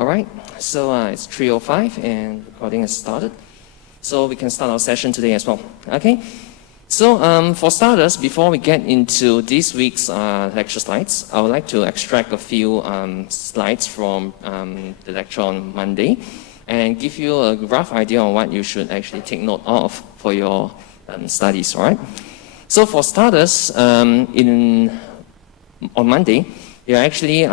All right, so it's 3:05 and recording has started. So we can start our session today as well. Okay, so for starters, before we get into this week's lecture slides, I would like to extract a few slides from the lecture on Monday and give you a rough idea on what you should actually take note of for your studies, all right? So for starters, on Monday, you're actually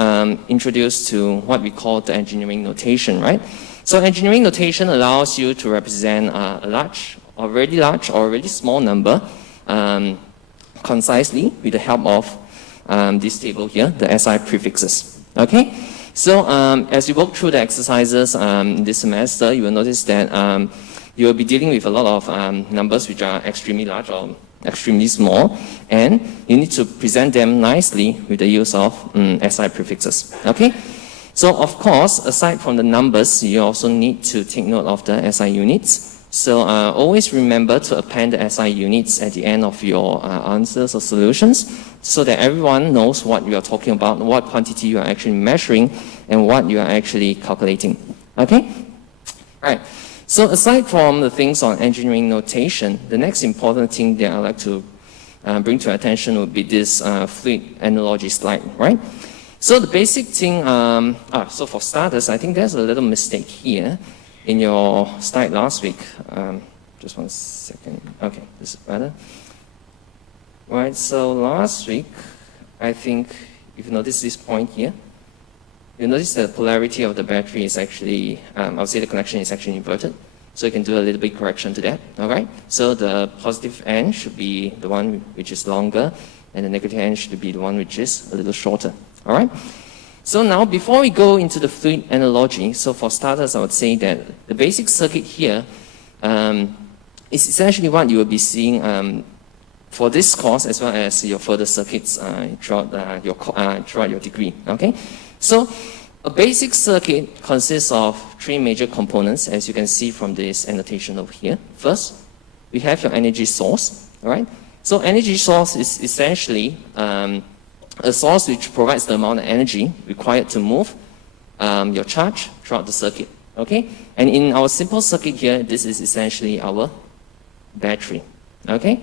introduced to what we call the engineering notation, right? So engineering notation allows you to represent a large, or really large, or really small number concisely with the help of this table here, the SI prefixes, okay? So as you work through the exercises this semester, you will notice that you will be dealing with a lot of numbers which are extremely large or extremely small, and you need to present them nicely with the use of SI prefixes, okay? So of course, aside from the numbers, you also need to take note of the SI units. So always remember to append the SI units at the end of your answers or solutions so that everyone knows what you are talking about, what quantity you are actually measuring, and what you are actually calculating, okay? All right. So aside from the things on engineering notation, the next important thing that I'd like to bring to your attention would be this fluid analogy slide, right? So the basic thing, so for starters, I think there's a little mistake here in your slide last week. Just 1 second. Okay, this is better. Right, so last week, I think if you notice this point here, you'll notice the polarity of the battery is actually, I'll say the connection is actually inverted. So you can do a little bit correction to that, all right? So the positive end should be the one which is longer, and the negative end should be the one which is a little shorter, all right? So now, before we go into the fluid analogy, so for starters, I would say that the basic circuit here is essentially what you will be seeing for this course as well as your further circuits throughout your degree, okay? So a basic circuit consists of 3 major components, as you can see from this annotation over here. First, we have your energy source, all right? So energy source is essentially a source which provides the amount of energy required to move your charge throughout the circuit, okay? And in our simple circuit here, this is essentially our battery, okay?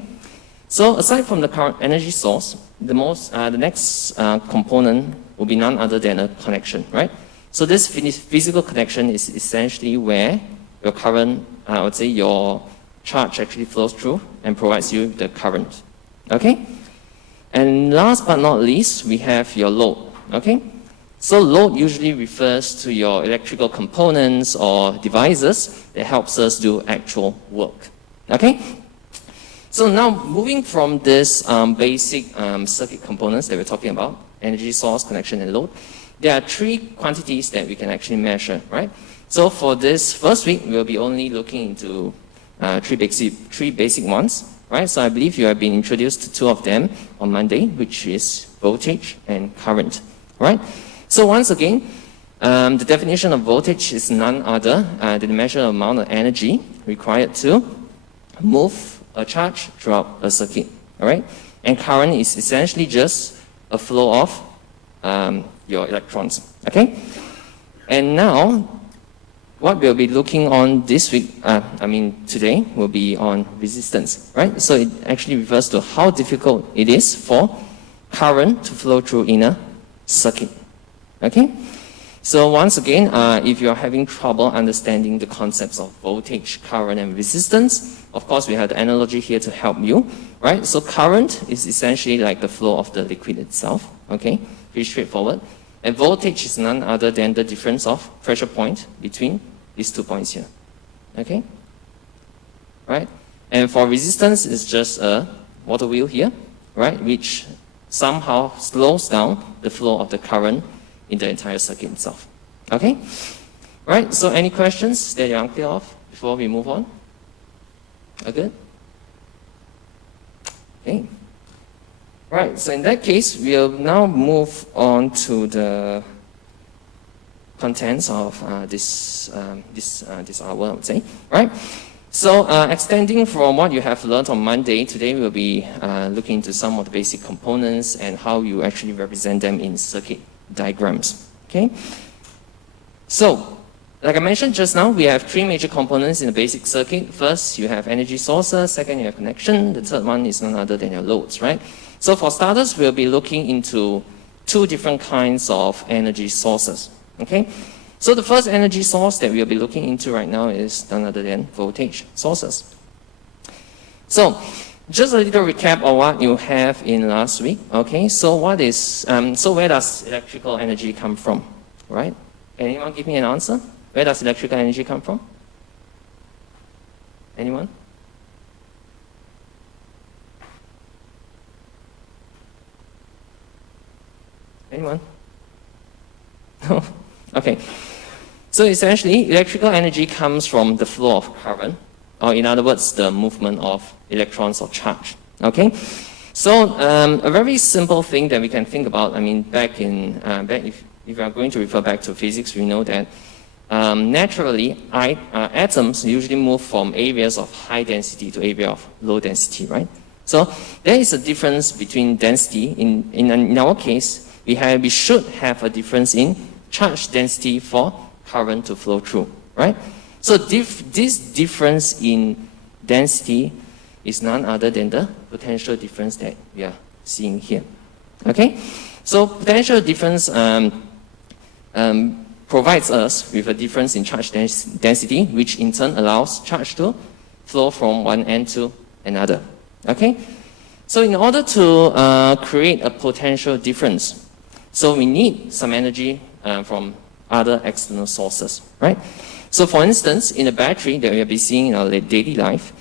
So aside from the current energy source, the next component will be none other than a connection, right? So this physical connection is essentially where your current, I would say your charge actually flows through and provides you the current, okay? And last but not least, we have your load, okay? So load usually refers to your electrical components or devices that helps us do actual work, okay? So now, moving from this basic circuit components that we're talking about, energy source, connection, and load, there are 3 quantities that we can actually measure, right? So for this first week, we'll be only looking into 3 basic ones, right? So I believe you have been introduced to 2 of them on Monday, which is voltage and current, right? So once again, the definition of voltage is none other than the measured amount of energy required to move a charge throughout a circuit, all right? And current is essentially just a flow of your electrons, okay? And now, what we'll be looking on this week, today, will be on resistance, right? So it actually refers to how difficult it is for current to flow through in a circuit, okay? So once again, if you're having trouble understanding the concepts of voltage, current, and resistance, of course, we have the analogy here to help you, right? So current is essentially like the flow of the liquid itself, okay? Pretty straightforward. And voltage is none other than the difference of pressure point between these 2 points here, okay? Right? And for resistance, it's just a water wheel here, right? Which somehow slows down the flow of the current in the entire circuit itself, okay? Right, so any questions that you're unclear of before we move on? All good? Okay. Right, so in that case, we'll now move on to the contents of this hour, I would say, right? So extending from what you have learned on Monday, today we'll be looking into some of the basic components and how you actually represent them in circuit diagrams, okay? So, like I mentioned just now, we have three major components in the basic circuit. First, you have energy sources. Second, you have connection. The third one is none other than your loads, right? So for starters, we'll be looking into two different kinds of energy sources, okay? So the first energy source that we'll be looking into right now is none other than voltage sources. So, just a little recap of what you have in last week, okay? So what is, so where does electrical energy come from, right? Anyone give me an answer? Where does electrical energy come from? Anyone? Anyone? No? Okay. So essentially, electrical energy comes from the flow of current, or in other words, the movement of electrons or charge. Okay? So a very simple thing that we can think about, I mean, back if we are going to refer back to physics, we know that naturally, atoms usually move from areas of high density to area of low density, right? So there is a difference between density. In our case, we should have a difference in charge density for current to flow through, right? So this difference in density is none other than the potential difference that we are seeing here. Okay? So potential difference provides us with a difference in charge density, which in turn allows charge to flow from one end to another. Okay? So in order to create a potential difference, so we need some energy from other external sources, right? So for instance, in a battery that we'll be seeing in our daily life,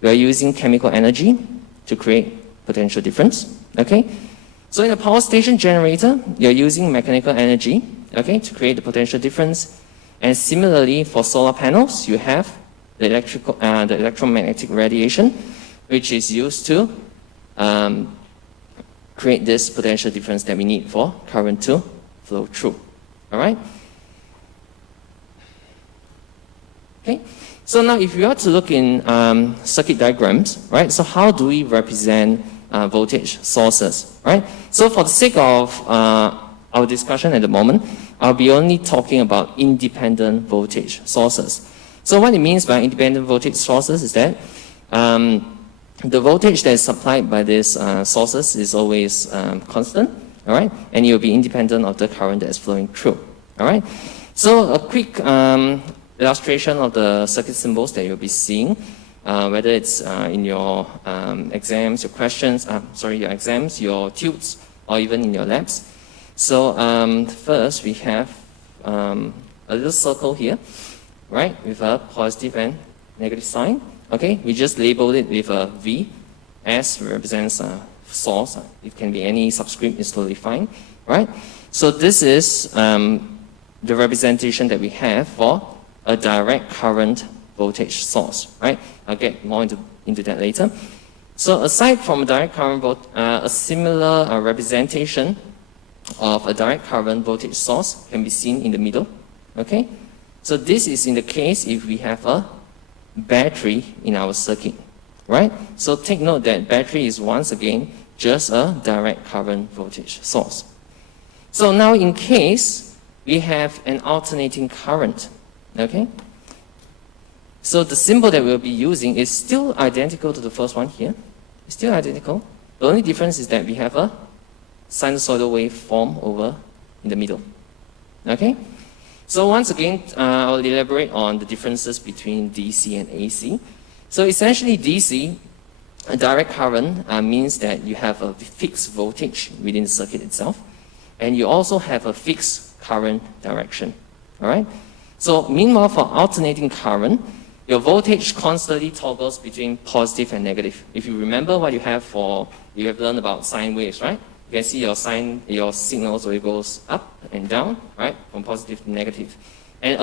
we are using chemical energy to create potential difference, okay? So in a power station generator, you're using mechanical energy, okay, to create the potential difference. And similarly, for solar panels, you have the electromagnetic radiation, which is used to create this potential difference that we need for current to flow through. All right? Okay. So now if you are to look in circuit diagrams, right? So how do we represent voltage sources, right? So for the sake of our discussion at the moment, I'll be only talking about independent voltage sources. So what it means by independent voltage sources is that the voltage that is supplied by these sources is always constant, all right? And it will be independent of the current that is flowing through, all right? So a quick illustration of the circuit symbols that you'll be seeing, whether it's in your exams, your questions, your exams, your tubes, or even in your labs. So first we have a little circle here, right, with a positive and negative sign. Okay, we just labeled it with a V. S represents a source. It can be any subscript, it's totally fine, right? So this is the representation that we have for a direct current voltage source, right? I'll get more into that later. So aside from a direct current, a similar representation of a direct current voltage source can be seen in the middle, okay? So this is in the case if we have a battery in our circuit, right? So take note that battery is once again just a direct current voltage source. So now in case we have an alternating current, okay? So the symbol that we'll be using is still identical to the first one here. It's still identical. The only difference is that we have a sinusoidal wave form over in the middle, okay? So once again, I'll elaborate on the differences between DC and AC. So essentially DC, a direct current, means that you have a fixed voltage within the circuit itself, and you also have a fixed current direction, all right? So meanwhile, for alternating current, your voltage constantly toggles between positive and negative. If you remember what you have learned about sine waves, right? You can see your signals where it goes up and down, right, from positive to negative. And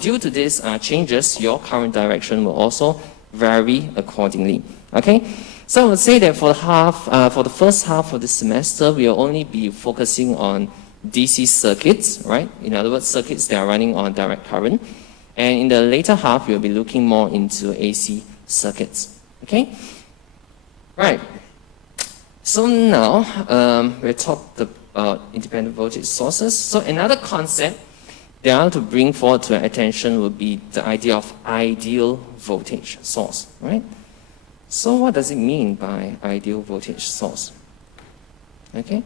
due to these changes, your current direction will also vary accordingly. Okay, so I would say that for the first half of the semester, we will only be focusing on DC circuits, right? In other words, circuits that are running on direct current. And in the later half, we'll be looking more into AC circuits. Okay, right. So now, we talked about independent voltage sources. So another concept that I want to bring forward to your attention would be the idea of ideal voltage source, right? So what does it mean by ideal voltage source? Okay?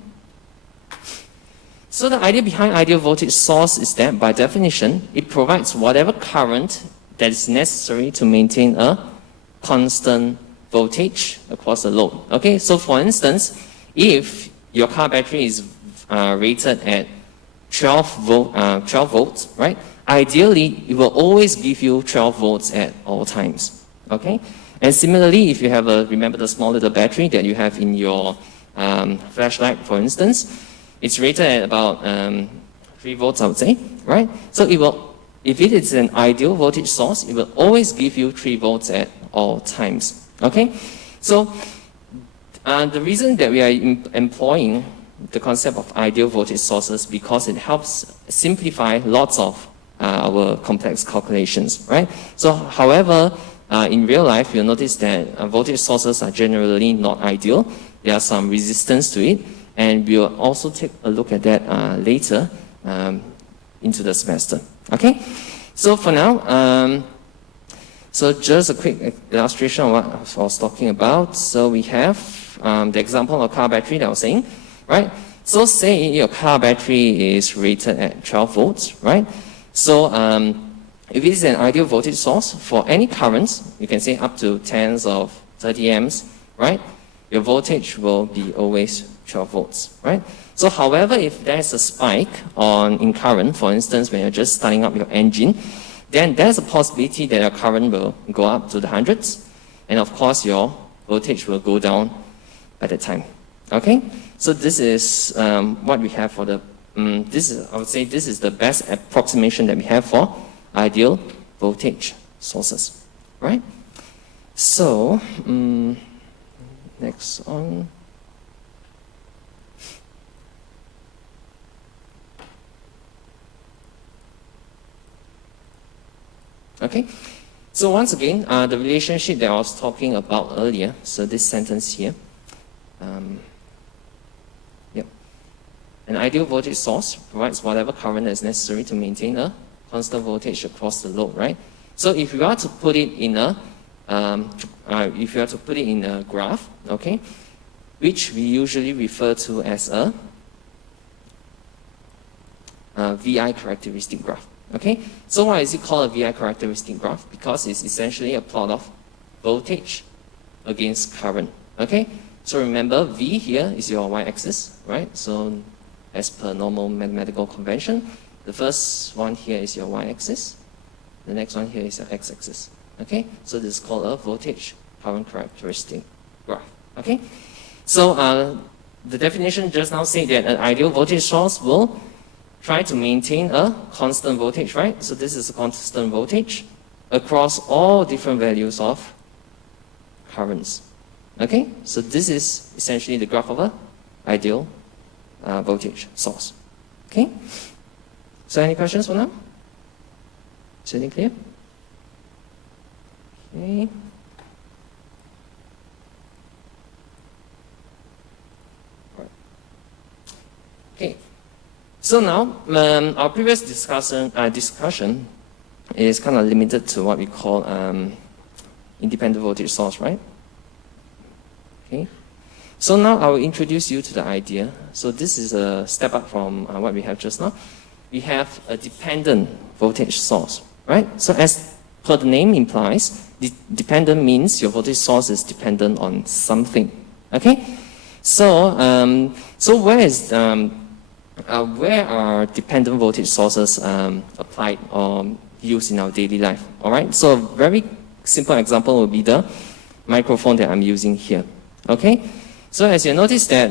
So the idea behind ideal voltage source is that, by definition, it provides whatever current that is necessary to maintain a constant voltage across the load. Okay, so for instance, if your car battery is rated at 12 volts, right? Ideally, it will always give you 12 volts at all times. Okay, and similarly, if you have remember the small little battery that you have in your flashlight, for instance, it's rated at about 3 volts, I would say, right? So it will, if it is an ideal voltage source, it will always give you 3 volts at all times. Okay, so the reason that we are employing the concept of ideal voltage sources because it helps simplify lots of our complex calculations, right? So, however, in real life, you'll notice that voltage sources are generally not ideal. There are some resistance to it, and we'll also take a look at that later into the semester. Okay, so for now, so just a quick illustration of what I was talking about. So we have the example of a car battery that I was saying, right? So say your car battery is rated at 12 volts, right? So if it is an ideal voltage source for any currents, you can say up to tens of 30 amps, right? Your voltage will be always 12 volts, right? So however, if there's a spike in current, for instance, when you're just starting up your engine, then there's a possibility that your current will go up to the hundreds, and of course your voltage will go down by that time. Okay, so this is what we have for the. I would say this is the best approximation that we have for ideal voltage sources, right? So next on. Okay, so once again, the relationship that I was talking about earlier, so this sentence here, an ideal voltage source provides whatever current is necessary to maintain a constant voltage across the load, right? So if you are to put it in a, graph, okay, which we usually refer to as a VI characteristic graph. Okay, so why is it called a VI characteristic graph? Because it's essentially a plot of voltage against current. Okay, so remember V here is your y-axis, right? So as per normal mathematical convention, the first one here is your y-axis, the next one here is your x-axis. Okay, so this is called a voltage current characteristic graph. Okay, so the definition just now said that an ideal voltage source will try to maintain a constant voltage, right? So this is a constant voltage across all different values of currents. Okay, so this is essentially the graph of an ideal voltage source. Okay, so any questions for now? Is anything clear? Okay. Okay. So now, our previous discussion is kind of limited to what we call independent voltage source, right? Okay. So now I will introduce you to the idea. So this is a step up from what we have just now. We have a dependent voltage source, right? So as per the name implies, dependent means your voltage source is dependent on something. Okay. So where are dependent voltage sources applied or used in our daily life? All right. So a very simple example would be the microphone that I'm using here. Okay. So as you notice that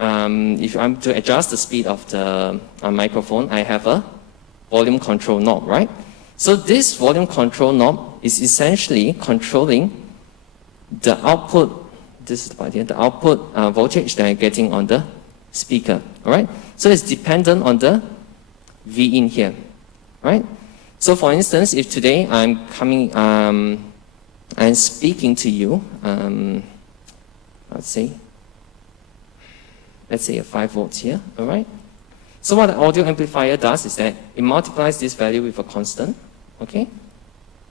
if I'm to adjust the speed of the microphone, I have a volume control knob, right? So this volume control knob is essentially controlling the output. This is the part here, the output voltage that I'm getting on the speaker, all right? So it's dependent on the V in here, right? So for instance, if today I'm speaking to you, let's say a 5 volts here, all right? So what the audio amplifier does is that it multiplies this value with a constant, okay?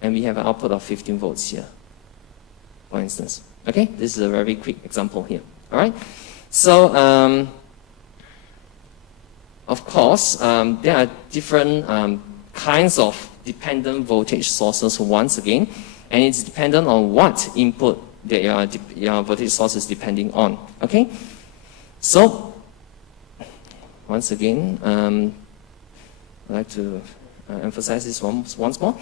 And we have an output of 15 volts here, for instance. Okay, this is a very quick example here, all right? So, of course, there are different kinds of dependent voltage sources once again, and it's dependent on what input that your voltage source is depending on, okay? So, once again, I'd like to emphasize this once more.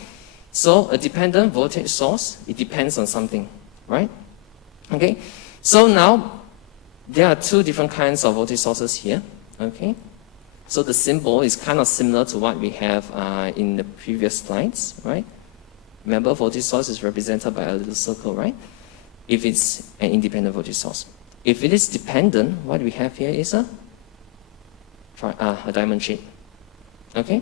So, a dependent voltage source, it depends on something, right? Okay, so now, there are two different kinds of voltage sources here, okay? So the symbol is kind of similar to what we have in the previous slides, right? Remember, voltage source is represented by a little circle, right? If it's an independent voltage source. If it is dependent, what we have here is a diamond shape, okay?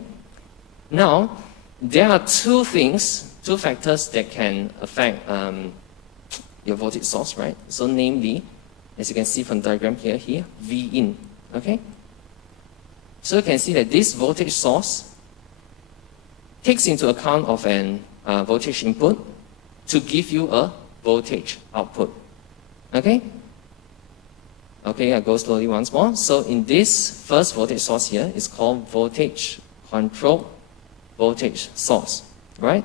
Now, there are two factors that can affect your voltage source, right? So namely, as you can see from the diagram here, V in, okay? So you can see that this voltage source takes into account of an voltage input to give you a voltage output, okay? Okay, I go slowly once more. So in this first voltage source here, it's called voltage controlled voltage source, right?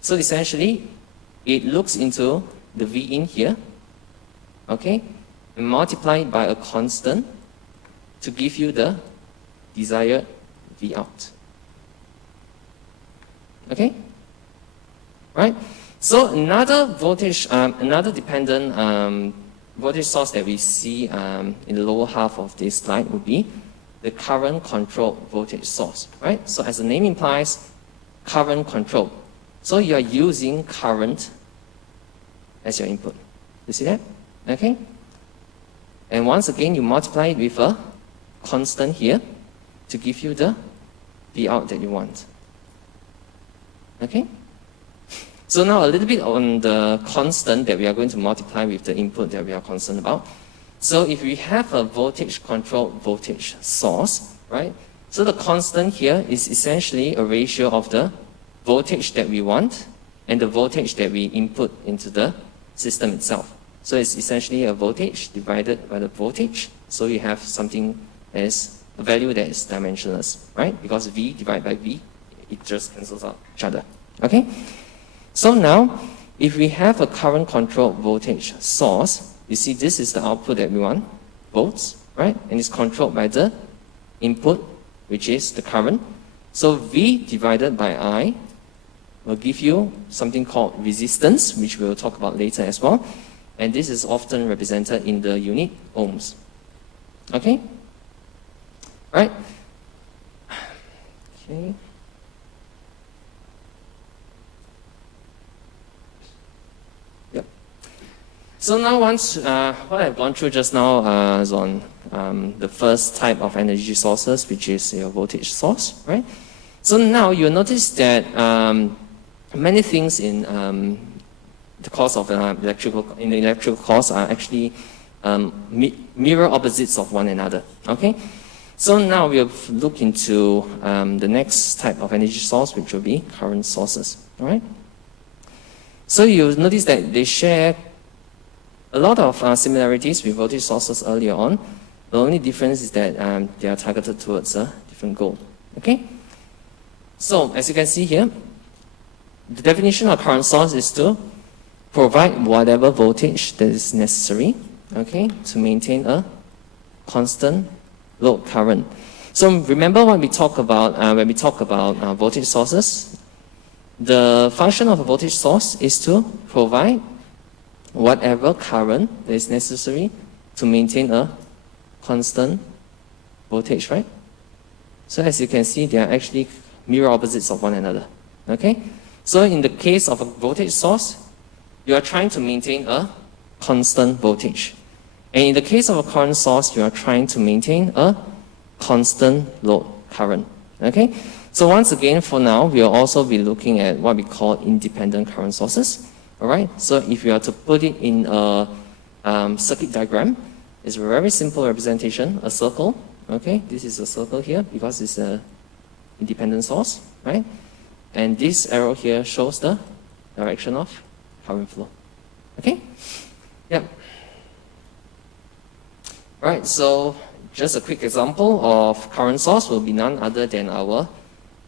So essentially, it looks into the V in here, okay, and multiply it by a constant to give you the desired V out. Okay? Right? So another voltage, another dependent voltage source that we see in the lower half of this slide would be the current controlled voltage source, right? So as the name implies, current control. So you are using current as your input. You see that? Okay? And once again, you multiply it with a constant here to give you the V out that you want. Okay? So now a little bit on the constant that we are going to multiply with the input that we are concerned about. So if we have a voltage controlled voltage source, right? So the constant here is essentially a ratio of the voltage that we want and the voltage that we input into the system itself. So it's essentially a voltage divided by the voltage. So you have something as a value that is dimensionless, right? Because V divided by V, it just cancels out each other. Okay? So now, if we have a current controlled voltage source, you see this is the output that we want, volts, right? And it's controlled by the input, which is the current. So V divided by I will give you something called resistance, which we'll talk about later as well. And this is often represented in the unit ohms. Okay? Right? Okay. Yep. So now once, what I've gone through just now is on the first type of energy sources, which is your voltage source, right? So now you'll notice that many things in the course of in the electrical course are actually mirror opposites of one another. Okay, so now we'll look into the next type of energy source, which will be current sources. All right. So you'll notice that they share a lot of similarities with voltage sources earlier on. The only difference is that they are targeted towards a different goal. Okay. So as you can see here, the definition of current source is to provide whatever voltage that is necessary, okay, to maintain a constant load current. So remember what we talk about when we talk about voltage sources. The function of a voltage source is to provide whatever current that is necessary to maintain a constant voltage, right? So as you can see, they are actually mirror opposites of one another, okay? So in the case of a voltage source, you are trying to maintain a constant voltage. And in the case of a current source, you are trying to maintain a constant load current. Okay? So once again, for now, we'll also be looking at what we call independent current sources. Alright? So if you are to put it in a circuit diagram, it's a very simple representation, a circle, Okay, this is a circle here because it's an independent source, right? And this arrow here shows the direction of current flow. Okay? Yep. Right, so just a quick example of current source will be none other than our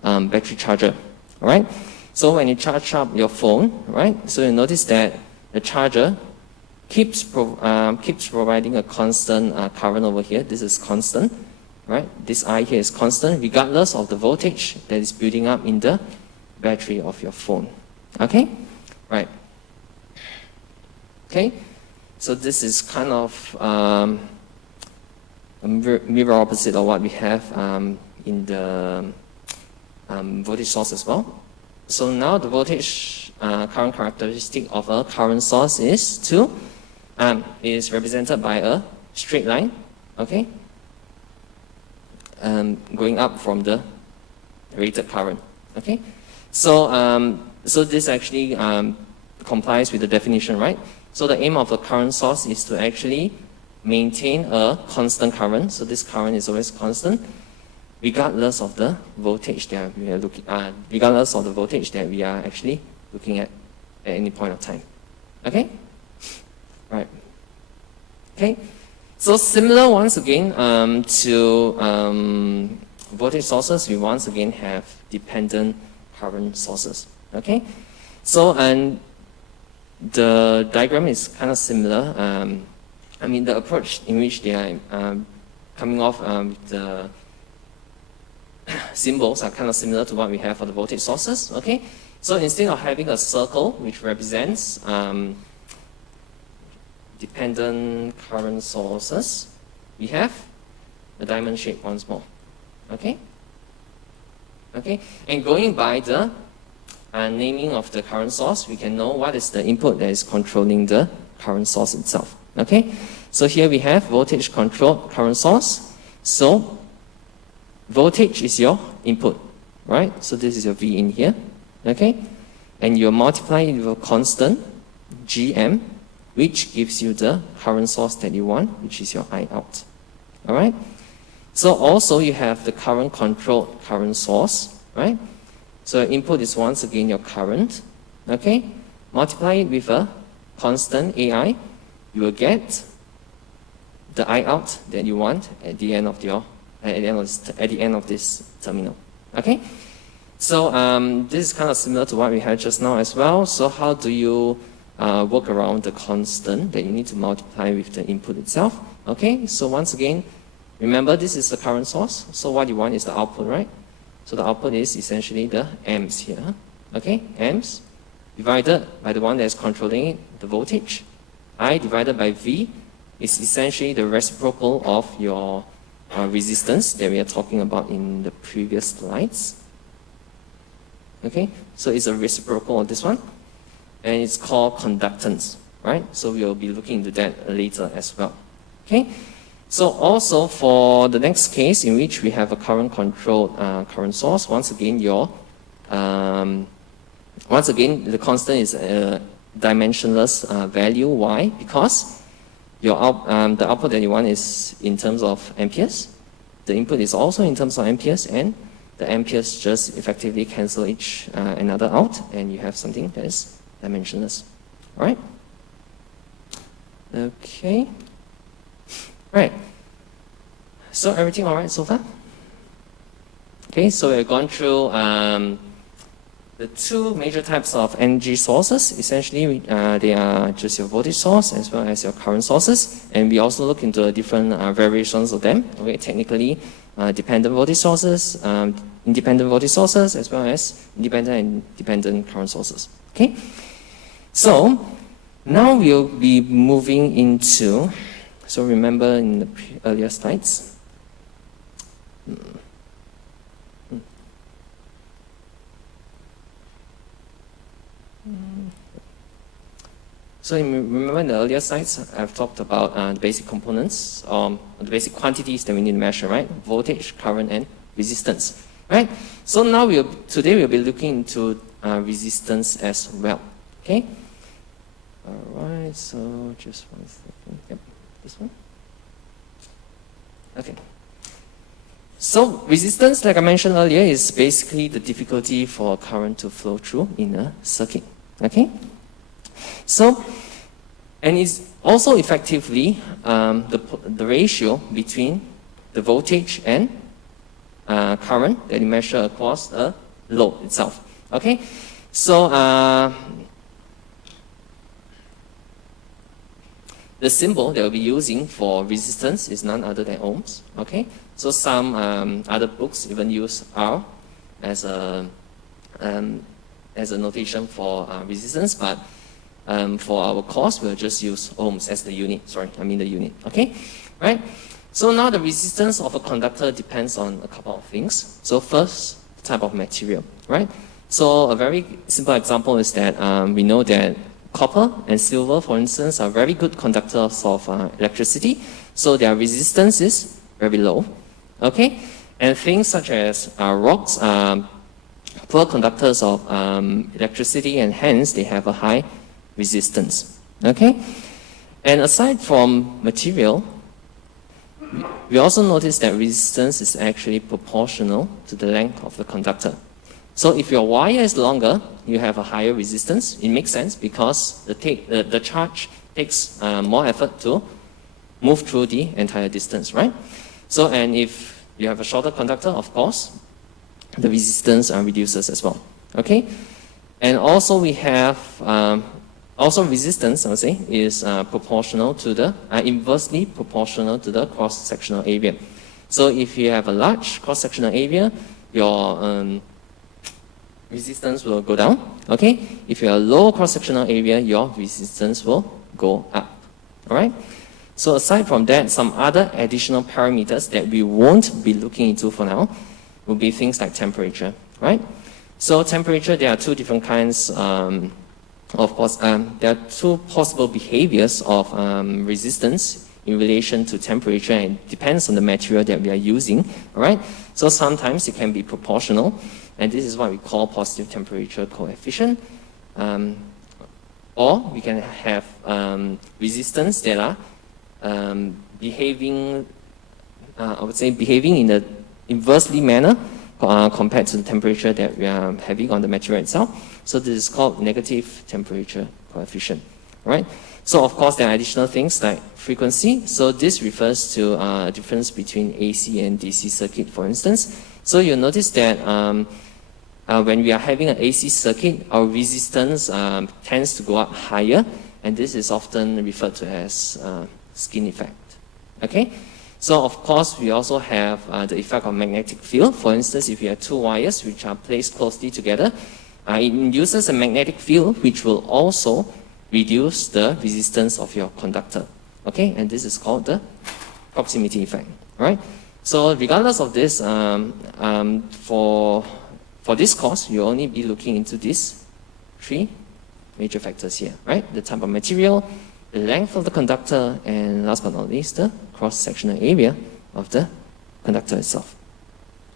battery charger. All right? So when you charge up your phone, right? So you notice that the charger keeps providing a constant current over here. This is constant, right? This I here is constant regardless of the voltage that is building up in the battery of your phone. Okay? Right. Okay? So this is kind of a mirror opposite of what we have in the voltage source as well. So now the voltage current characteristic of a current source is represented by a straight line, okay, going up from the rated current, okay. So so this actually complies with the definition, right? So the aim of the current source is to actually maintain a constant current. So this current is always constant, regardless of the voltage that we are looking at, regardless of the voltage that we are actually looking at any point of time. Okay? Right. Okay. So similar once again to voltage sources, we once again have dependent current sources. Okay. So and the diagram is kind of similar. I mean the approach in which they are coming off with the symbols are kind of similar to what we have for the voltage sources. Okay. So instead of having a circle which represents dependent current sources, we have a diamond shape once more. Okay? Okay? And going by the naming of the current source, we can know what is the input that is controlling the current source itself. Okay? So here we have voltage controlled current source. So voltage is your input, right? So this is your V in here. Okay? And you multiply it with a constant, Gm, which gives you the current source that you want, which is your I out. All right? So also you have the current controlled current source, right? So input is once again your current, okay? Multiply it with a constant AI, you will get the I out that you want at the end of your at the end of this terminal. Okay? So this is kind of similar to what we had just now as well. So how do you work around the constant that you need to multiply with the input itself? Okay, so once again, remember this is the current source. So what you want is the output, right? So the output is essentially the amps here. Okay, amps divided by the one that is controlling it, the voltage. I divided by V is essentially the reciprocal of your resistance that we are talking about in the previous slides. Okay, so it's a reciprocal of this one, and it's called conductance, right? So we'll be looking into that later as well. Okay, so also for the next case in which we have a current controlled current source, once again the constant is a dimensionless value. Why? Because your the output that you want is in terms of amperes. The input is also in terms of amperes, and the amperes just effectively cancel each another out, and you have something that is dimensionless. All right? Okay. All right. So everything all right so far? Okay, so we've gone through the two major types of energy sources. Essentially, they are just your voltage source as well as your current sources. And we also look into different variations of them. Okay, technically, dependent voltage sources, independent voltage sources, as well as independent and dependent current sources. Okay? So, now we'll be moving into, so remember in the earlier slides, so remember in the earlier slides, I've talked about the basic components, the basic quantities that we need to measure, right? Voltage, current, and resistance, right? So now today we'll be looking into resistance as well, okay? All right, so just one second. Yep, this one. Okay. So resistance, like I mentioned earlier, is basically the difficulty for current to flow through in a circuit. Okay? So, and it's also effectively the ratio between the voltage and current that you measure across a load itself. Okay? So, the symbol that we'll be using for resistance is none other than ohms. Okay? So some other books even use R as a notation for resistance, but for our course, we'll just use ohms as the unit. Sorry, I mean the unit. Okay? Right? So now the resistance of a conductor depends on a couple of things. So first, type of material. Right? So a very simple example is that we know that copper and silver, for instance, are very good conductors of electricity, so their resistance is very low. Okay? And things such as rocks are poor conductors of electricity, and hence they have a high resistance. Okay? And aside from material, we also notice that resistance is actually proportional to the length of the conductor. So if your wire is longer, you have a higher resistance. It makes sense because the charge takes more effort to move through the entire distance, right? So, and if you have a shorter conductor, of course, the resistance reduces as well, okay? And also we have, also resistance, I would say, is proportional to the, inversely proportional to the cross-sectional area. So if you have a large cross-sectional area, your resistance will go down, okay? If you have a low cross-sectional area, your resistance will go up, all right? So aside from that, some other additional parameters that we won't be looking into for now will be things like temperature, right? So temperature, there are two different kinds, of course, there are two possible behaviors of resistance in relation to temperature, and it depends on the material that we are using, all right? So sometimes it can be proportional, and this is what we call positive temperature coefficient. Or we can have resistance that are behaving, I would say, behaving in an inversely manner compared to the temperature that we are having on the material itself. So this is called negative temperature coefficient, right? So of course there are additional things like frequency. So this refers to a difference between AC and DC circuit, for instance. So you'll notice that when we are having an AC circuit, our resistance tends to go up higher, and this is often referred to as skin effect. Okay? So of course, we also have the effect of magnetic field. For instance, if you have two wires which are placed closely together, it induces a magnetic field which will also reduce the resistance of your conductor. Okay? And this is called the proximity effect. Right? So regardless of this, for this course, you'll only be looking into these three major factors here, right? The type of material, the length of the conductor, and last but not least, the cross-sectional area of the conductor itself.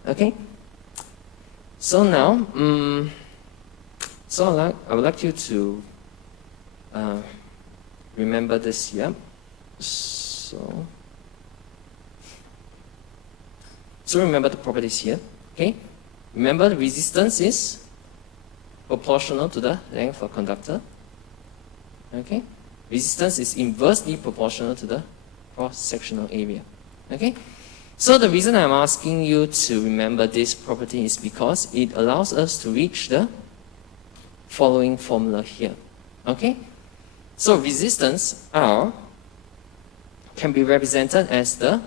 Okay? So now, I would like you to remember this here. So remember the properties here, okay? Remember, the resistance is proportional to the length of conductor. Okay? Resistance is inversely proportional to the cross-sectional area. Okay? So the reason I'm asking you to remember this property is because it allows us to reach the following formula here. Okay? So resistance, R, can be represented as the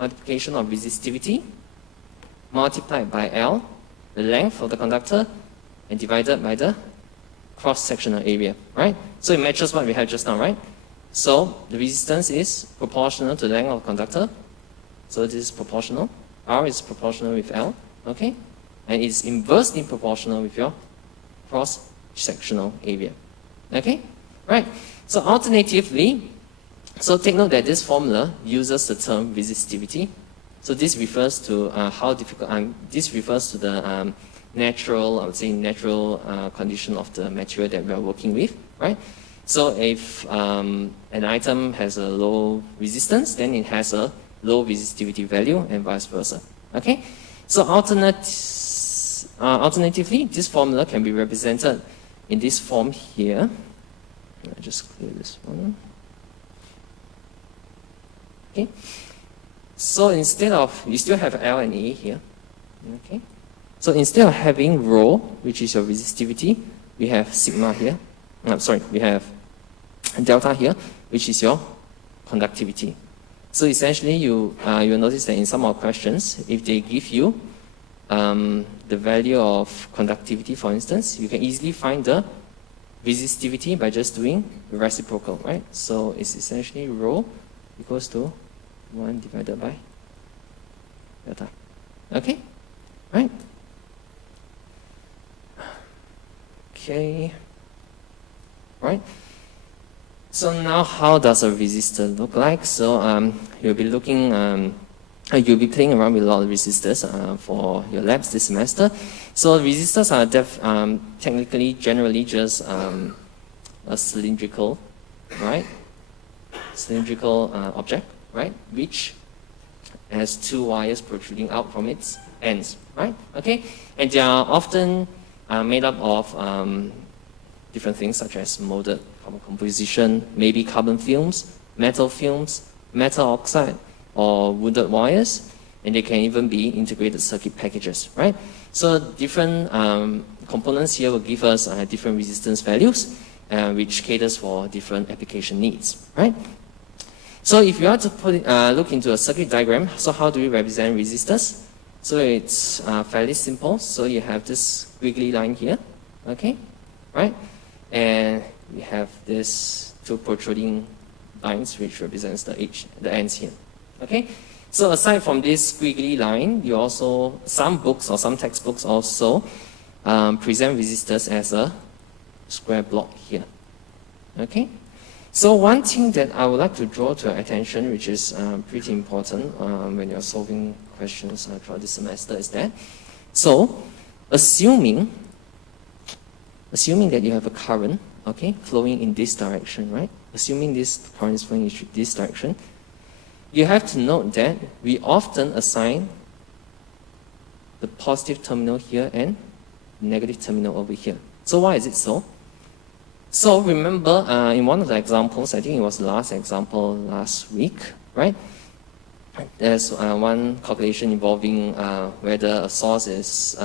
multiplication of resistivity multiplied by L, the length of the conductor, and divided by the cross-sectional area, right? So it matches what we had just now, right? So the resistance is proportional to the length of the conductor. So this is proportional. R is proportional with L, okay? And it's inversely proportional with your cross-sectional area, okay? Right. So alternatively, so take note that this formula uses the term resistivity. So this refers to how difficult, this refers to the natural, I would say natural condition of the material that we are working with, right? So if an item has a low resistance, then it has a low resistivity value and vice versa. Okay? So alternatively, this formula can be represented in this form here. I'll just clear this one. Okay? So instead of, you still have L and A here. Okay? So instead of having rho, which is your resistivity, we have sigma here. We have delta here, which is your conductivity. So essentially, you'll notice that in some of our questions, if they give you the value of conductivity, for instance, you can easily find the resistivity by just doing the reciprocal, right? So it's essentially rho equals to 1 divided by delta. Okay? Right? Okay. Right? So now how does a resistor look like? So you'll be looking, you'll be playing around with a lot of resistors for your labs this semester. So resistors are technically, generally just a cylindrical, right? Cylindrical object, right? Which has two wires protruding out from its ends, right? Okay? And they are often made up of different things such as molded carbon composition, maybe carbon films, metal oxide, or wounded wires, and they can even be integrated circuit packages, right? So different components here will give us different resistance values, which caters for different application needs, right? So if you are to look into a circuit diagram, so how do we represent resistors? So it's fairly simple. So you have this squiggly line here, okay, right? And we have these two protruding lines which represents the ends here. Okay? So aside from this squiggly line, you also, some books or some textbooks also present resistors as a square block here. Okay? So one thing that I would like to draw to your attention, which is pretty important when you're solving questions throughout this semester, is that, so assuming that you have a current, okay, flowing in this direction, right? Assuming this current is flowing in this direction, you have to note that we often assign the positive terminal here and negative terminal over here. So why is it so? So remember, in one of the examples, I think it was the last example last week, right? There's one calculation involving whether a source is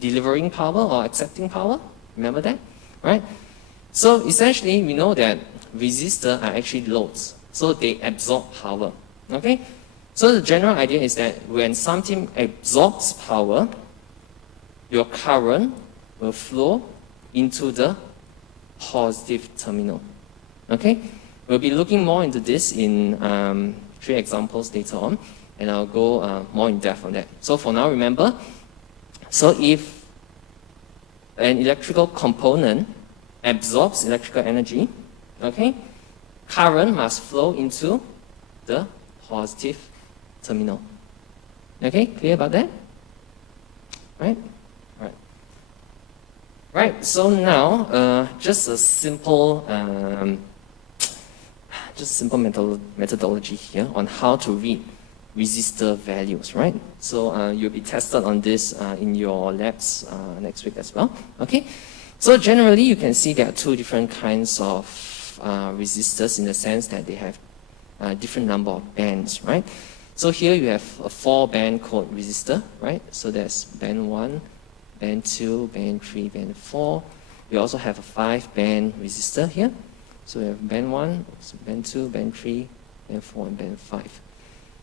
delivering power or accepting power. Remember that? Right? So essentially, we know that resistors are actually loads. So they absorb power. Okay? So the general idea is that when something absorbs power, your current will flow into the positive terminal. Okay? We'll be looking more into this in 3 examples later on, and I'll go more in depth on that. So for now, remember, so if an electrical component absorbs electrical energy, okay, current must flow into the positive terminal. Okay, clear about that? Right? Right. Right, so now, just a simple methodology here on how to read resistor values, right? So you'll be tested on this in your labs next week as well, okay? So generally, you can see there are 2 different kinds of resistors in the sense that they have a different number of bands, right? So here you have a 4-band code resistor, right? So there's band 1, band 2, band 3, band 4. We also have a 5-band resistor here. So we have band 1, band 2, band 3, band 4, and band 5.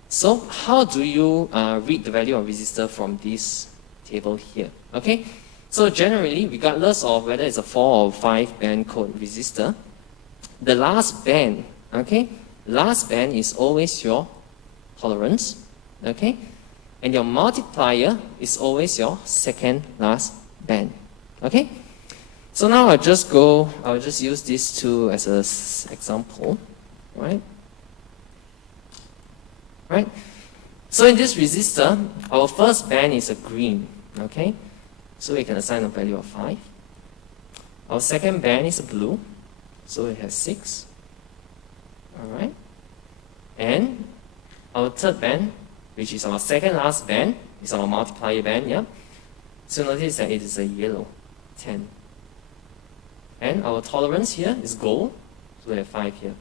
So how do you read the value of resistor from this table here? Okay? So generally, regardless of whether it's a 4 or 5 band code resistor, the last band, okay, last band is always your tolerance, okay, and your multiplier is always your second last band, okay. So now I'll just use these 2 as an example, right? Right. So in this resistor, our first band is a green, okay. So we can assign a value of 5. Our second band is a blue, so it has 6. All right. And our third band, which is our second last band, is our multiplier band, yeah? So notice that it is a yellow, 10. And our tolerance here is gold, so we have 5 here.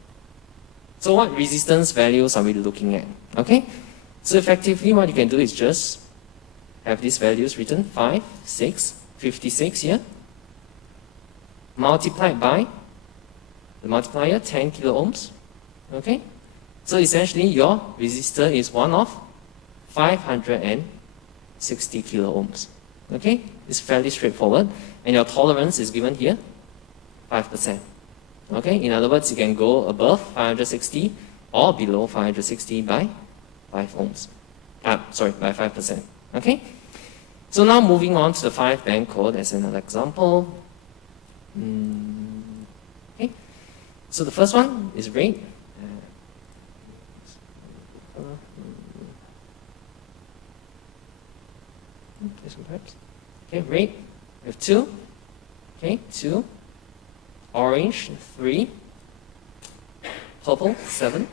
So what resistance values are we looking at? Okay? So effectively what you can do is just have these values written, 5, 6, 56 here, multiplied by the multiplier, 10 kilo ohms. Okay? So essentially your resistor is one of 560 kilo ohms. Okay? It's fairly straightforward. And your tolerance is given here, 5%. Okay? In other words, you can go above 560 or below 560 by 5 ohms. By 5%. Okay? So now moving on to the 5-band code as another example. Okay? So the first one is red. Okay, red, we have 2. Okay, 2. Orange, 3. Purple, 7.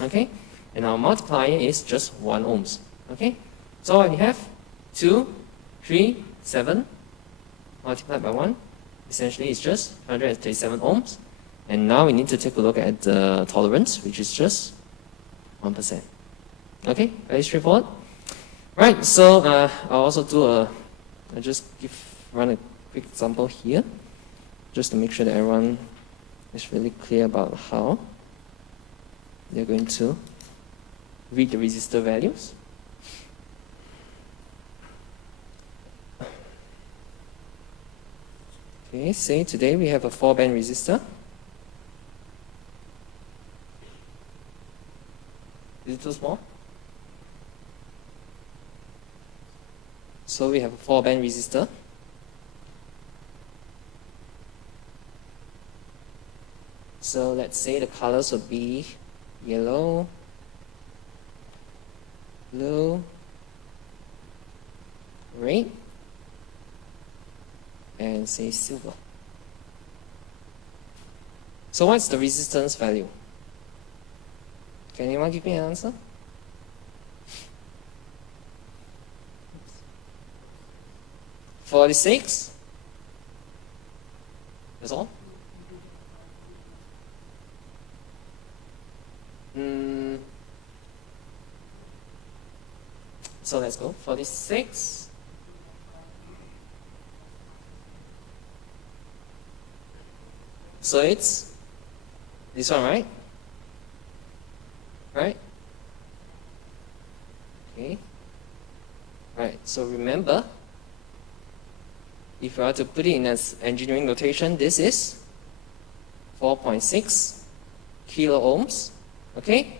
Okay, and our multiplier is just 1 ohms. Okay, so what we have, 2, 3, 7, multiplied by 1, essentially it's just 137 ohms. And now we need to take a look at the tolerance, which is just 1%. Okay, very straightforward. Right, so I'll also I'll just run a quick example here, just to make sure that everyone is really clear about how they're going to read the resistor values. Okay, say today we have a 4-band resistor. Is it too small? So we have a 4-band resistor. So let's say the colors would be yellow, blue, red, and say silver. So what's the resistance value? Can anyone give me an answer? $46? That's all? So let's go. 46. So it's this one, right? Right? Okay. Right, so remember, if you are to put it in as engineering notation, this is 4.6 kilo ohms. Okay?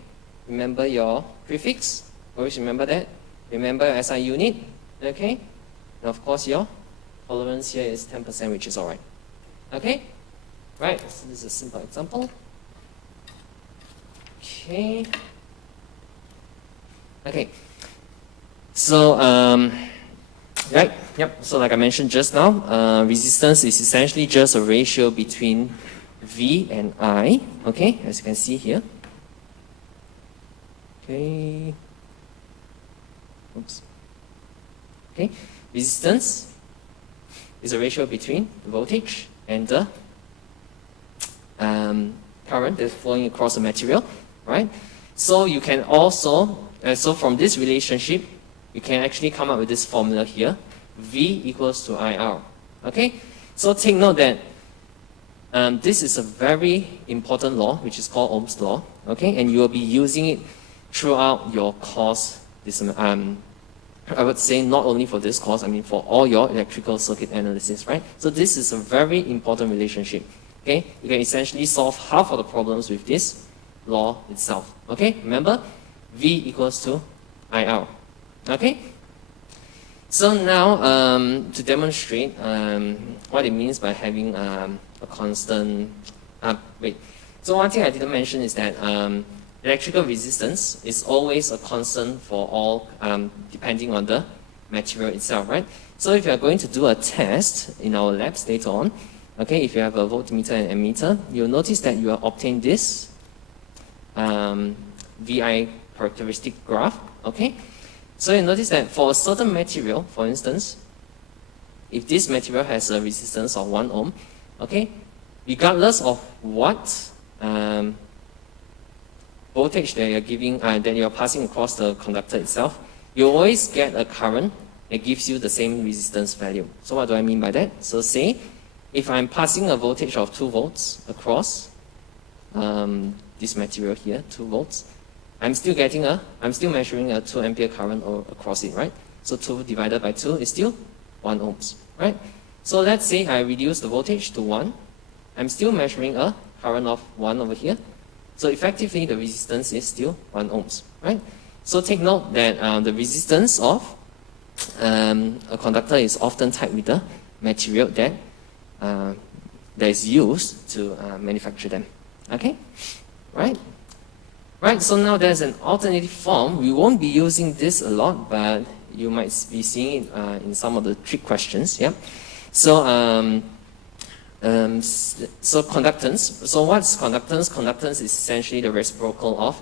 Remember your prefix. Always remember that. Remember your SI unit. Okay? And of course, your tolerance here is 10%, which is alright. Okay? Right, so this is a simple example. Okay. Okay. So, right, yep. So like I mentioned just now, resistance is essentially just a ratio between V and I. Okay, as you can see here. Okay. Oops. Okay, resistance is a ratio between the voltage and the current that's flowing across the material, right? So you can also, so from this relationship, you can actually come up with this formula here, V equals to IR. Okay, so take note that this is a very important law, which is called Ohm's law. Okay, and you will be using it throughout your course. I would say not only for this course, I mean for all your electrical circuit analysis, right? So this is a very important relationship. Okay, you can essentially solve half of the problems with this law itself. Okay, remember, V equals to IR. Okay, so now to demonstrate what it means by having a constant. So one thing I didn't mention is that electrical resistance is always a constant for all, depending on the material itself, right? So if you are going to do a test in our labs later on, okay, if you have a voltmeter and ammeter, you'll notice that you will obtain this VI characteristic graph, okay? So you notice that for a certain material, for instance, if this material has a resistance of 1 ohm, okay, regardless of what voltage that you're giving, that you're passing across the conductor itself, you always get a current that gives you the same resistance value. So what do I mean by that? So say, if I'm passing a voltage of 2 volts across this material here, 2 volts, I'm still measuring a 2 ampere current across it, right? So 2 divided by 2 is still 1 ohms, right? So let's say I reduce the voltage to 1. I'm still measuring a current of 1 over here. So effectively, the resistance is still 1 ohms, right? So take note that the resistance of a conductor is often tied with the material that is used to manufacture them, okay? Right? Right, so now there's an alternative form. We won't be using this a lot, but you might be seeing it in some of the trick questions, yeah? So, so conductance. So what's conductance? Conductance is essentially the reciprocal of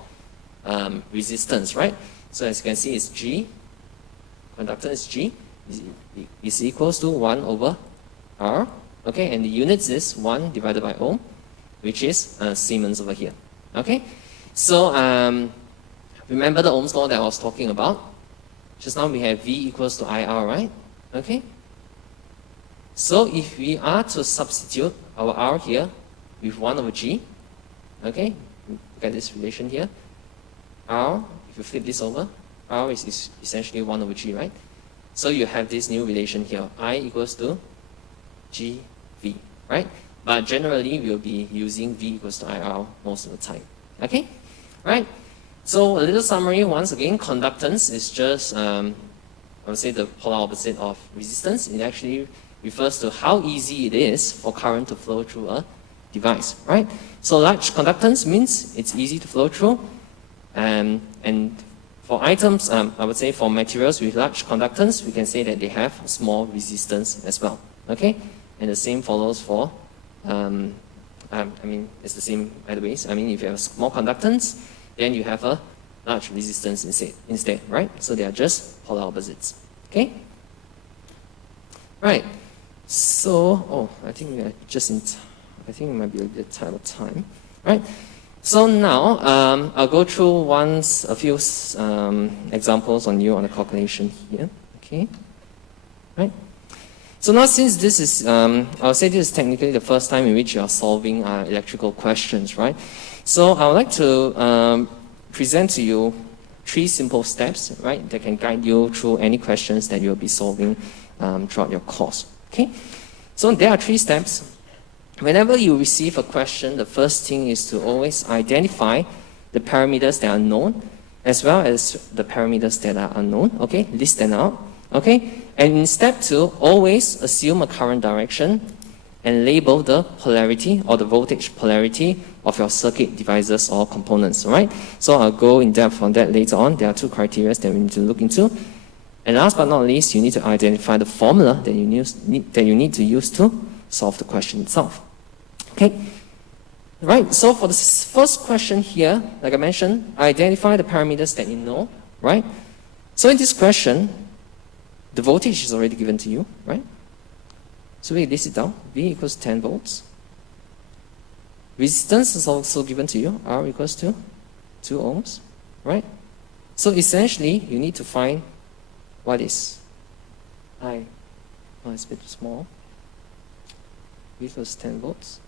resistance, right? So as you can see, it's G. Conductance G is equals to 1 over R, okay? And the units is 1 divided by ohm, which is Siemens over here, okay? So remember the Ohm's law that I was talking about? Just now we have V equals to IR, right? Okay? So if we are to substitute our R here with 1 over G, okay? Look at this relation here. R, if you flip this over, R is essentially 1 over G, right? So you have this new relation here, I equals to GV, right? But generally, we'll be using V equals to IR most of the time, okay? Right? So a little summary, once again, conductance is just, I would say, the polar opposite of resistance. It actually refers to how easy it is for current to flow through a device, right? So large conductance means it's easy to flow through. And for items, I would say for materials with large conductance, we can say that they have small resistance as well, okay? And the same follows for, I mean, it's the same either ways. I mean, if you have small conductance, then you have a large resistance instead, right? So they are just polar opposites, okay? Right. So, I think we are just I think we might be a bit tight of time, right? So now, I'll go through a few examples on the calculation here, okay? Right? So now since this is, I'll say this is technically the first time in which you are solving electrical questions, right? So I would like to present to you 3 simple steps, right, that can guide you through any questions that you'll be solving throughout your course, okay? So there are 3 steps. Whenever you receive a question, the first thing is to always identify the parameters that are known, as well as the parameters that are unknown, okay? List them out, okay? And in step 2, always assume a current direction and label the polarity or the voltage polarity of your circuit devices or components, all right? So I'll go in depth on that later on. There are 2 criteria that we need to look into. And last but not least, you need to identify the formula that you need to use to solve the question itself. Okay? Right, so for the first question here, like I mentioned, identify the parameters that you know, right? So in this question, the voltage is already given to you, right? So we list it down. V equals 10 volts. Resistance is also given to you. R equals to 2 ohms, right? So essentially, you need to find what is I. Oh, it's a bit small. V equals 10 volts.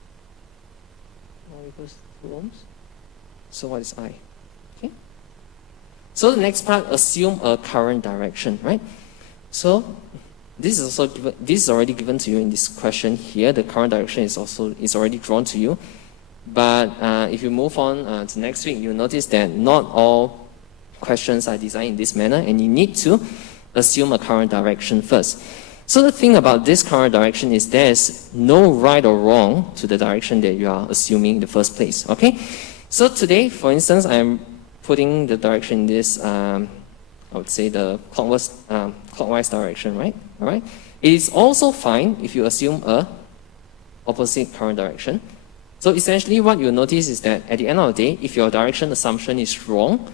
R equals 2 ohms. So what is I? Okay. So the next part, assume a current direction, right? So this is already given to you in this question here. The current direction is already drawn to you. But if you move on to next week, you'll notice that not all questions are designed in this manner, and you need to assume a current direction first. So the thing about this current direction is there's no right or wrong to the direction that you are assuming in the first place, okay? So today, for instance, I'm putting the direction in this, I would say the clockwise direction, right? All right. It is also fine if you assume a opposite current direction. So essentially what you'll notice is that at the end of the day, if your direction assumption is wrong,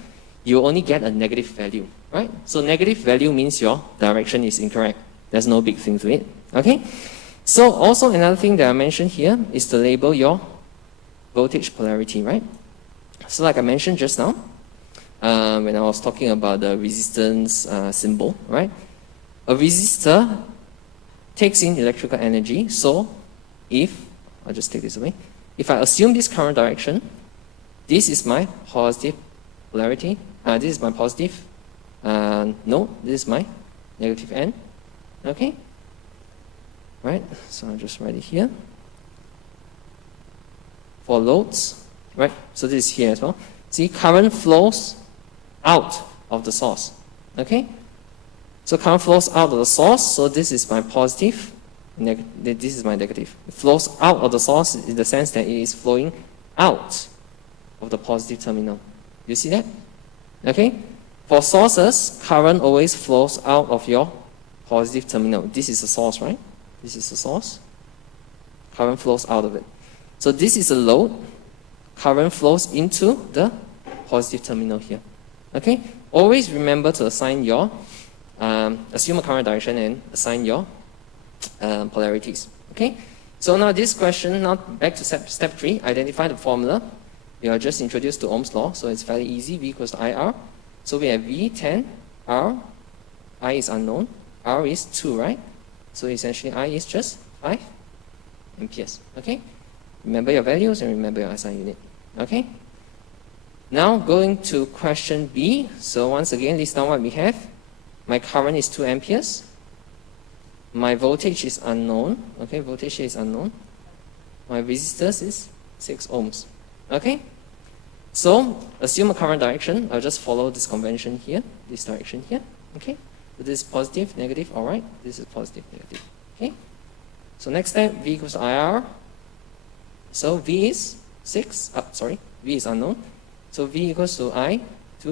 you only get a negative value, right? So negative value means your direction is incorrect. There's no big thing to it, okay? So also another thing that I mentioned here is to label your voltage polarity, right? So like I mentioned just now, when I was talking about the resistance symbol, right? A resistor takes in electrical energy, so I'll just take this away. If I assume this current direction, this is my positive polarity, this is my positive node, this is my negative end, okay? Right, so I'll just write it here. For loads, right, so this is here as well. See, current flows out of the source, okay? So current flows out of the source, so this is my positive, this is my negative. It flows out of the source in the sense that it is flowing out of the positive terminal. You see that? Okay? For sources, current always flows out of your positive terminal. This is the source, right? This is the source. Current flows out of it. So this is a load. Current flows into the positive terminal here. Okay? Always remember to assign your, assume a current direction and assign your polarities. Okay? So now this question, now back to step 3, identify the formula. You are just introduced to Ohm's law, so it's very easy. V equals to IR. So we have V 10, R, I is unknown, R is 2, right? So essentially I is just 5 amperes. Okay? Remember your values and remember your SI unit. Okay? Now going to question B. So once again, list down what we have. My current is 2 amperes. My voltage is unknown. Okay, voltage is unknown. My resistance is 6 ohms. Okay? So assume a current direction. I'll just follow this convention here, this direction here. Okay? So this is positive, negative, alright. This is positive, negative. Okay? So next step, V equals to IR. So V is 6, V is unknown. So V equals to I, 2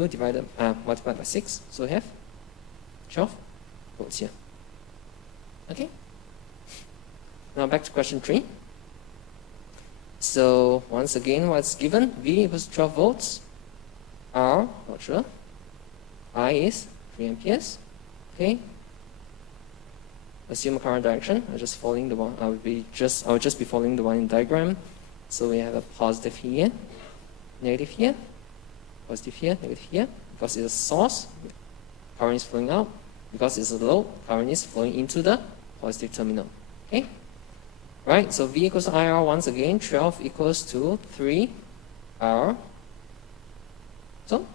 multiplied by 6. So we have 12 volts here. Okay? Now back to question 3. So once again, what's given? V equals 12 volts. R, not sure. I is 3 amperes. Okay? Assume a current direction. I'll just following the one. I'll just be following the one in the diagram. So we have a positive here, negative here, positive here, negative here. Because it's a source, current is flowing out. Because it's a load, current is flowing into the positive terminal. Okay? Right, so V equals to IR once again, 12 equals to 3 R. So,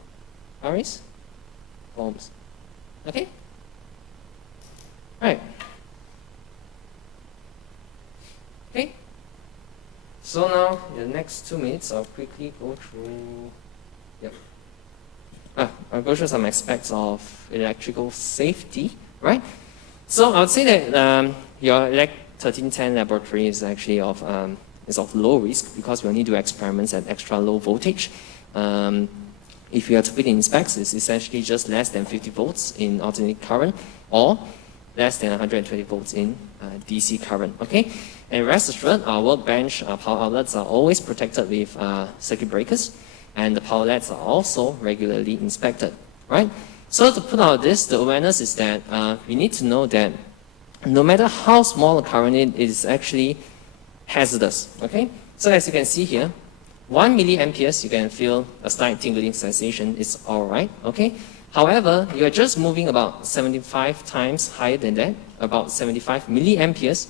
R is ohms. Okay? Right. Okay? So now, in the next 2 minutes, I'll quickly go through, I'll go through some aspects of electrical safety, right? So I would say that your ELEC1310 laboratory is actually of low risk because we only do experiments at extra low voltage. If you are to put it in specs, it's essentially just less than 50 volts in alternating current or less than 120 volts in DC current. Okay, and rest assured, our workbench power outlets are always protected with circuit breakers, and the power LEDs are also regularly inspected. Right. So to put out this, the awareness is that we need to know that no matter how small a current it is actually hazardous. Okay, so as you can see here, 1 milliamperes you can feel a slight tingling sensation. It's all right. Okay. However, you are just moving about 75 times higher than that, about 75 milliamperes,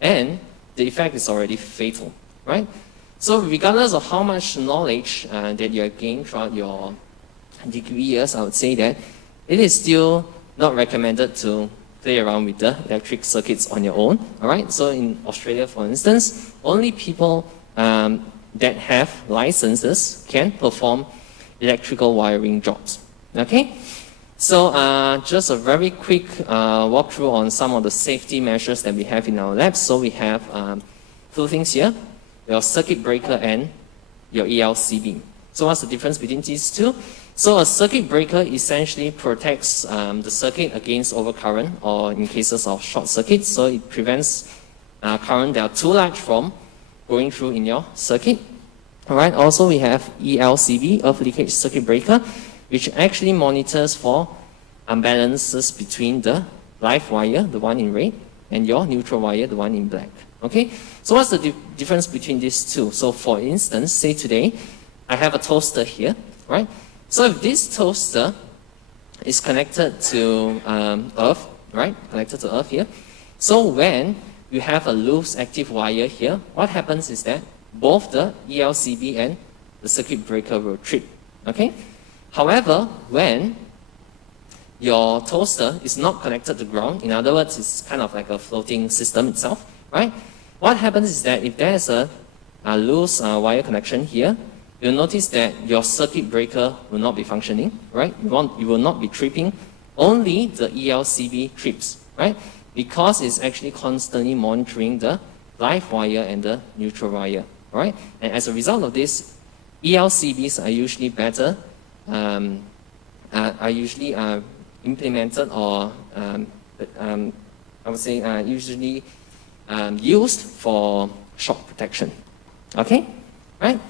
and the effect is already fatal, right? So regardless of how much knowledge that you have gained throughout your degree years, I would say that it is still not recommended to play around with the electric circuits on your own, all right? So in Australia, for instance, only people that have licenses can perform electrical wiring jobs. Okay, so just a very quick walkthrough on some of the safety measures that we have in our labs. So we have 2 things here, your circuit breaker and your ELCB. So what's the difference between these two? So a circuit breaker essentially protects the circuit against overcurrent or in cases of short circuits. So it prevents current that are too large from going through in your circuit. All right, also we have ELCB, earth leakage circuit breaker, which actually monitors for imbalances between the live wire, the one in red, and your neutral wire, the one in black. Okay? So what's the difference between these two? So for instance, say today, I have a toaster here, right? So if this toaster is connected to Earth, right? Connected to Earth here. So when you have a loose active wire here, what happens is that both the ELCB and the circuit breaker will trip. Okay? However, when your toaster is not connected to ground, in other words, it's kind of like a floating system itself, right? What happens is that if there is a loose wire connection here, you'll notice that your circuit breaker will not be functioning, right? You will not be tripping. Only the ELCB trips, right? Because it's actually constantly monitoring the live wire and the neutral wire, right? And as a result of this, ELCBs are usually better, implemented or I would say usually used for shock protection. Okay, right?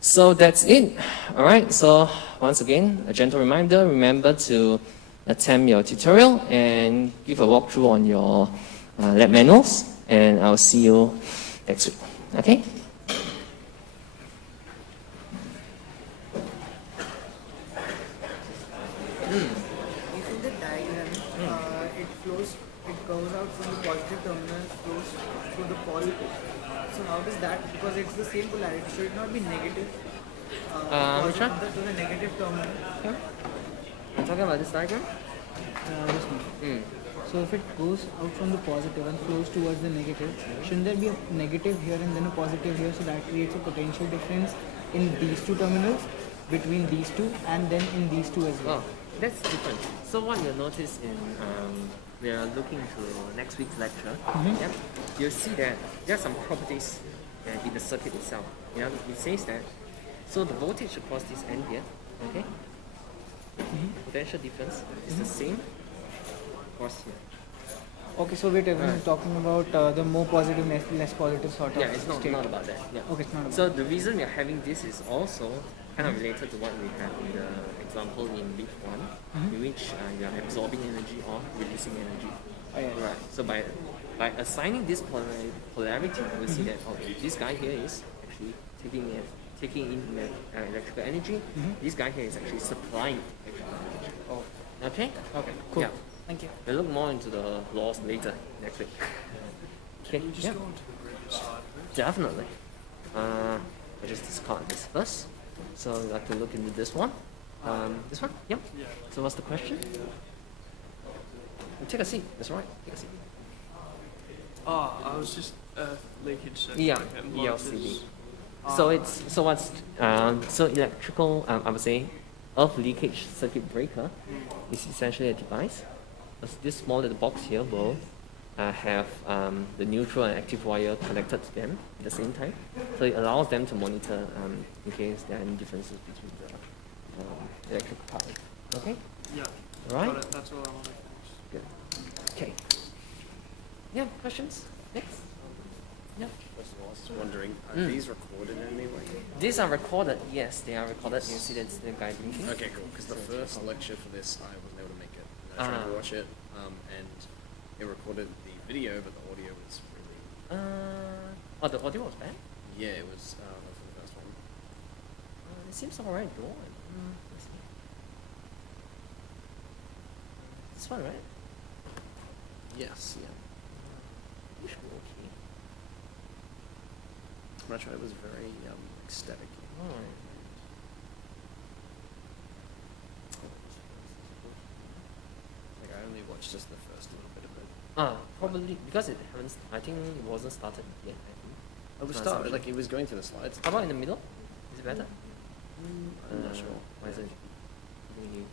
So that's it. All right. So once again, a gentle reminder: remember to attend your tutorial and give a walkthrough on your lab manuals. And I'll see you next week. Okay. In the diagram, it goes out from the positive terminal, flows through the positive. So how does that, because it's the same polarity, should it not be negative? Which one? To the negative terminal. Okay. I'm talking about this diagram? This one. So if it goes out from the positive and flows towards the negative, shouldn't there be a negative here and then a positive here, so that creates a potential difference in these two terminals, between these two, and then in these two as well? Oh, that's different. So what you'll notice in we are looking to next week's lecture. Yep, you'll see that there are some properties in the circuit itself. You know, it says that so the voltage across this end here, okay, potential difference is the same across here. Okay, so wait, we're talking about the more positive, less positive sort of Yeah, it's not, state. not about that. Yeah. Okay, it's not about So the reason we are having this is also kind of related to what we have in the example in week 1, in which you are absorbing energy or releasing energy. Oh, yeah. Right. So by assigning this polarity, we'll see that this guy here is actually taking in electrical energy. This guy here is actually supplying electrical energy. Oh, Okay. okay, cool. Yeah. Thank you. We'll look more into the laws later next week. Okay. Can you just Yeah. go on to the previous slide, please? Definitely. I'll just discard this first. So I'd like to look into this one. This one? Yep. Yeah. So what's the question? Take a seat. That's right. Take a seat. I was just leakage circuit Yeah, breaker and ELCB. voltages. So it's so electrical. I would say, earth leakage circuit breaker is essentially a device. This small little box here will have the neutral and active wire connected to them at the same time. So it allows them to monitor in case there are any differences between the electrical power. Okay? Yeah. Right? Got it. That's all I wanted. Good. Okay. Yeah, questions? Next? Yeah. First of all, I was just wondering, are these recorded in any way? These are recorded. Yes, they are recorded. You see that's the guy blinking. Okay, cool. Because the first lecture for this, I wasn't able to make it. And I tried to watch it, and it recorded the video, but the audio was really... Oh, the audio was bad? Yeah, it was for the first one. It seems alright though. Let's see. This one, right? Yes, yeah. It should be okay. When I tried, it was very static. Alright. Like, I only watched just the first little bit of it. Probably because it haven't. I think it wasn't started yet. I think. It was No, started, it's like, it was going through the slides. How about in the middle? Is it better? I'm not sure. Why is it? When you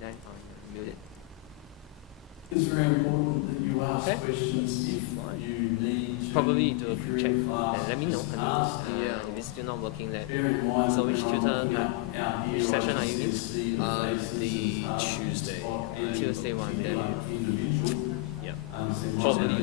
then mute it. It's very important that you ask Okay. questions if you need to. Probably do a quick check and class, let me know. ask. If it's still not working, then Bear in mind So that which when I'm tutor- looking out here, which session I are you in? just see the faces, The Tuesday. of any Tuesday one, then. individual. Yeah. So Probably